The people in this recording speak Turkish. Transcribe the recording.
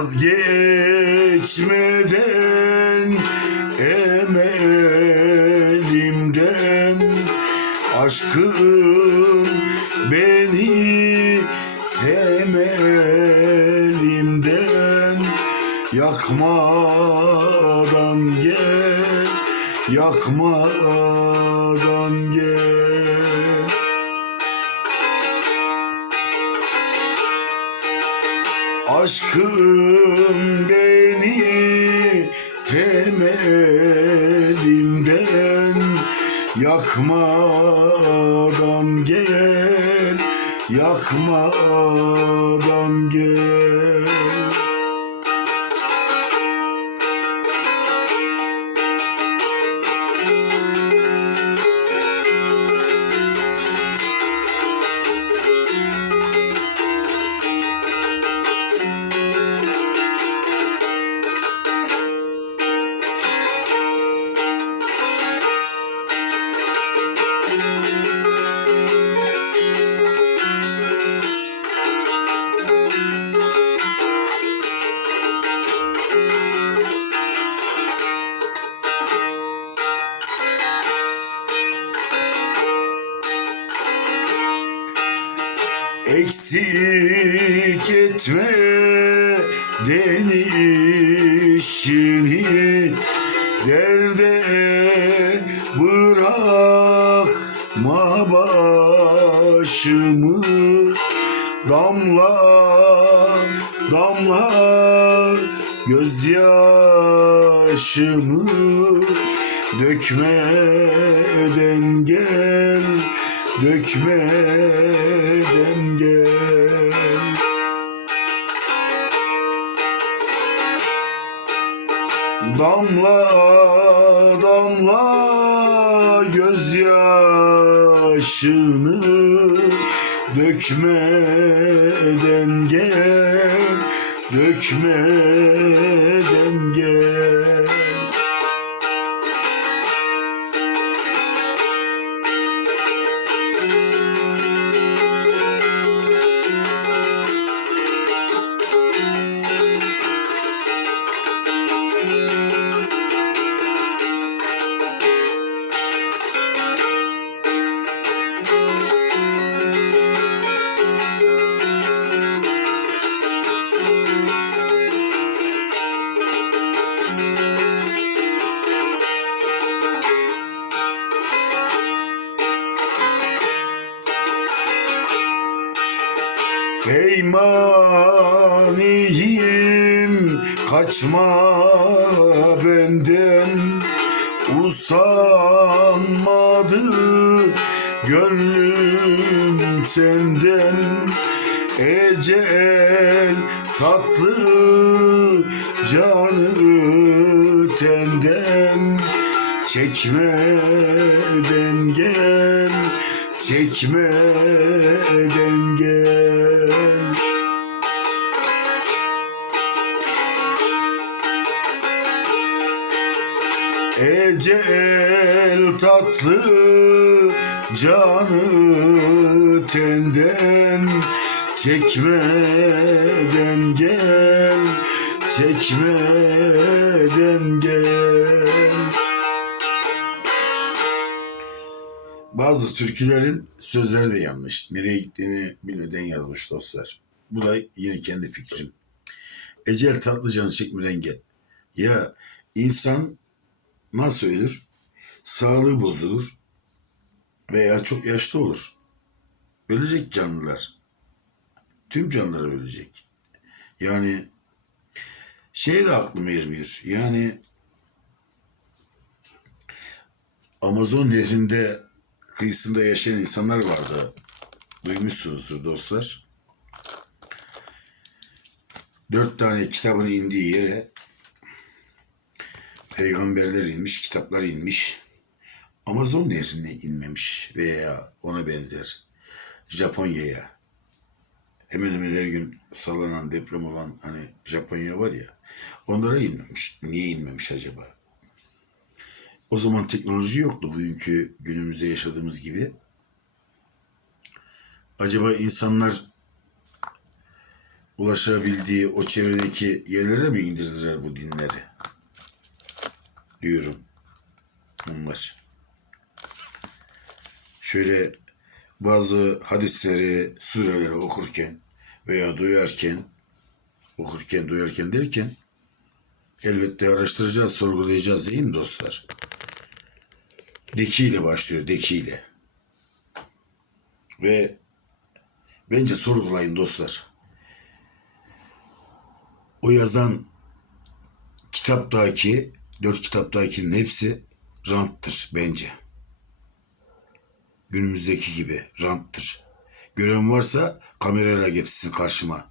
geçmeden emelimden aşkın beni temelimden yakmadan gel yakmadan gel Aşkın beni temelimden yakmadan gel, yakmadan gel. Eksik etme denişini Derde bırakma başımı. Damla damla gözyaşımı Dökmeden gel dökmeden Damla damla gözyaşını dökmeden gel dökmeden Peymaniyim kaçma benden. Usanmadı gönlüm senden. Ecel tatlı canı tenden. Çekmeden gel, çekmeden Ecel tatlı canı tenden Çekmeden gel, çekmeden gel Bazı türkülerin sözleri de yanlış. Nereye gittiğini bilmeden yazmış dostlar. Bu da yine kendi fikrim. Ecel tatlı canı çekmeden gel. Ya insan nasıl ölür? Sağlığı bozulur veya çok yaşlı olur. Ölecek canlılar. Tüm canlılar ölecek. Yani şey de aklıma ermiyor. Yani Amazon nehrinde kıyısında yaşayan insanlar vardı. Duymuşsunuzdur dostlar. Dört tane kitabın indiği yere peygamberler inmiş, kitaplar inmiş. Amazon nehrine inmemiş veya ona benzer. Japonya'ya. Hemen hemen her gün sallanan deprem olan hani Japonya var ya. Onlara inmemiş. Niye inmemiş acaba? O zaman teknoloji yoktu bugünkü günümüzde yaşadığımız gibi. Acaba insanlar ulaşabildiği o çevredeki yerlere mi indirdiler bu dinleri? Diyorum. Bunlar. Şöyle bazı hadisleri, sureleri okurken veya duyarken, okurken, duyarken derken elbette araştıracağız, sorgulayacağız değil mi dostlar? Deki ile başlıyor, deki ile. Ve bence sorgulayın dostlar. O yazan kitaptaki, dört kitaptakinin hepsi ranttır bence. Günümüzdeki gibi ranttır. Gören varsa kamerayla getirsin karşıma.